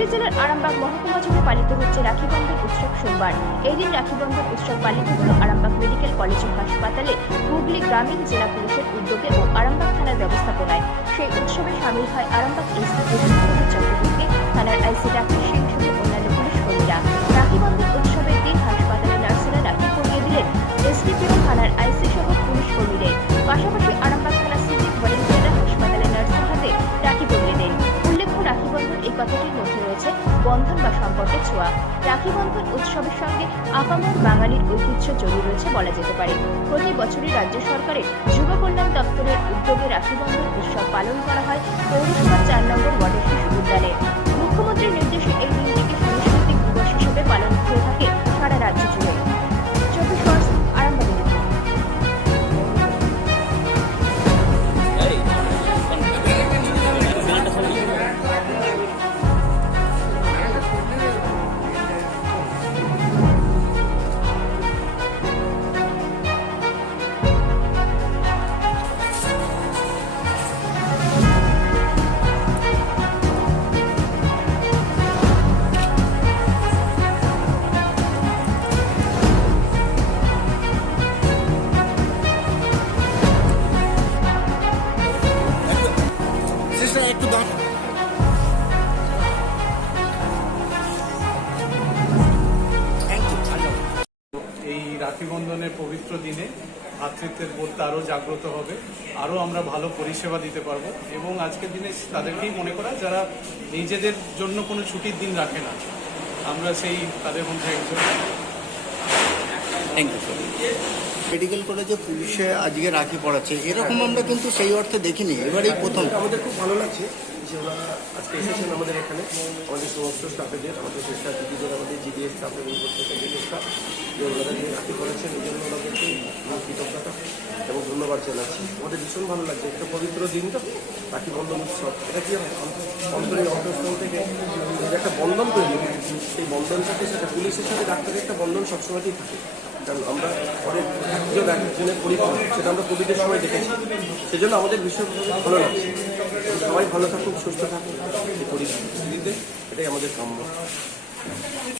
হুগলি জেলার আরামবাগ মহকুমা জুড়ে পালিত হচ্ছে রাখি বন্ধন উৎসব সোমবার। এই দিন রাখি বন্ধন উৎসব পালিত হল আরামবাগ মেডিকেল কলেজ ও হাসপাতালে হুগলি গ্রামীণ জেলা পুলিশের উদ্যোগে ও আরামবাগ থানার ব্যবস্থাপনায়। সেই উৎসবে সামিল হয় আরামবাগ এসপি সুব্রত চক্রবর্তী, থানার আইসি ডাক্তার সিং সহ অন্যান্য পুলিশ কর্মীরা। রাখি বন্ধন উৎসবের দিন হাসপাতালে নার্সেরা রাখি পরিয়ে দিলেন এসডিপিও, থানার আইসি সহ পুলিশ কর্মীদের। পাশাপাশি আরামবাগ থানার সিভিক ভলেন্টিয়াররা হাসপাতালে নার্সের হাতে রাখি পরিয়ে দেন। উল্লেখ্য, রাখি বন্ধন এই কথাটির মধ্যে রয়েছে বন্ধন বা সম্পর্কের ছোঁয়া। রাখি বন্ধন উৎসবের সঙ্গে আপামর বাঙালির ঐতিহ্য জড়িয়ে রয়েছে বলা যেতে পারে। প্রতি বছরই রাজ্য সরকারের যুব কল্যাণ দপ্তরের উদ্যোগে রাখি বন্ধন উৎসব পালন করা হয় পৌরসভার 4 নম্বর ওয়ার্ডের শিশু উদ্যানে। মুখ্যমন্ত্রীর নির্দেশে এই দিনটিকে সাংস্কৃতিক দিবস হিসেবে পালন হয়ে থাকে সারা রাজ্য জুড়ে। 24 আওয়ার্স আরামবাগের রিপোর্ট। একটু দাম এই রাখি বন্ধনের পবিত্র দিনে ভ্রাতৃত্বের বোধটা আরও জাগ্রত হবে, আরও আমরা ভালো পরিষেবা দিতে পারবো। এবং আজকের দিনে তাদেরকেই মনে করা যারা নিজেদের জন্য কোনো ছুটির দিন রাখে না, আমরা সেই তাদের মধ্যে একজন। Thank you. মেডিকেল কলেজে পুলিশে আজকে রাখি পড়াচ্ছে, এরকম আমরা কিন্তু সেই অর্থে দেখিনি, এবারেই প্রথম। আমাদের খুব ভালো লাগছে যে ওরা আজকে এসেছেন আমাদের এখানে, আমাদের সমস্ত স্টাফেদের, আমাদের চেষ্টা দিদিদের, আমাদের জিডিএস স্টাফের প্রত্যেকের স্টাফ যে ওনারা যে রাখি করেছেন, এই জন্য ওনাদেরকে কৃতজ্ঞতা এবং ধন্যবাদ জানাচ্ছি। আমাদের ভীষণ ভালো লাগছে, একটা পবিত্র দিন তো রাখি বন্ধন উৎসব। এটা কি অন্তরের অন্তঃস্থল থেকে একটা বন্ধন তৈরি, সেই বন্ধন সাথে সাথে পুলিশের সাথে ডাক্তারের একটা বন্ধন সবসময়তেই থাকে। কারণ আমরা পরে একজনের পরীক্ষা সেটা আমরা কোভিডের সময় দেখেছি, সেজন্য আমাদের ভীষণভাবে ভালো লাগছে। সবাই ভালো থাকুক, সুস্থ থাকুক, এই পরিস্থিতিতে এটাই আমাদের কাম্য।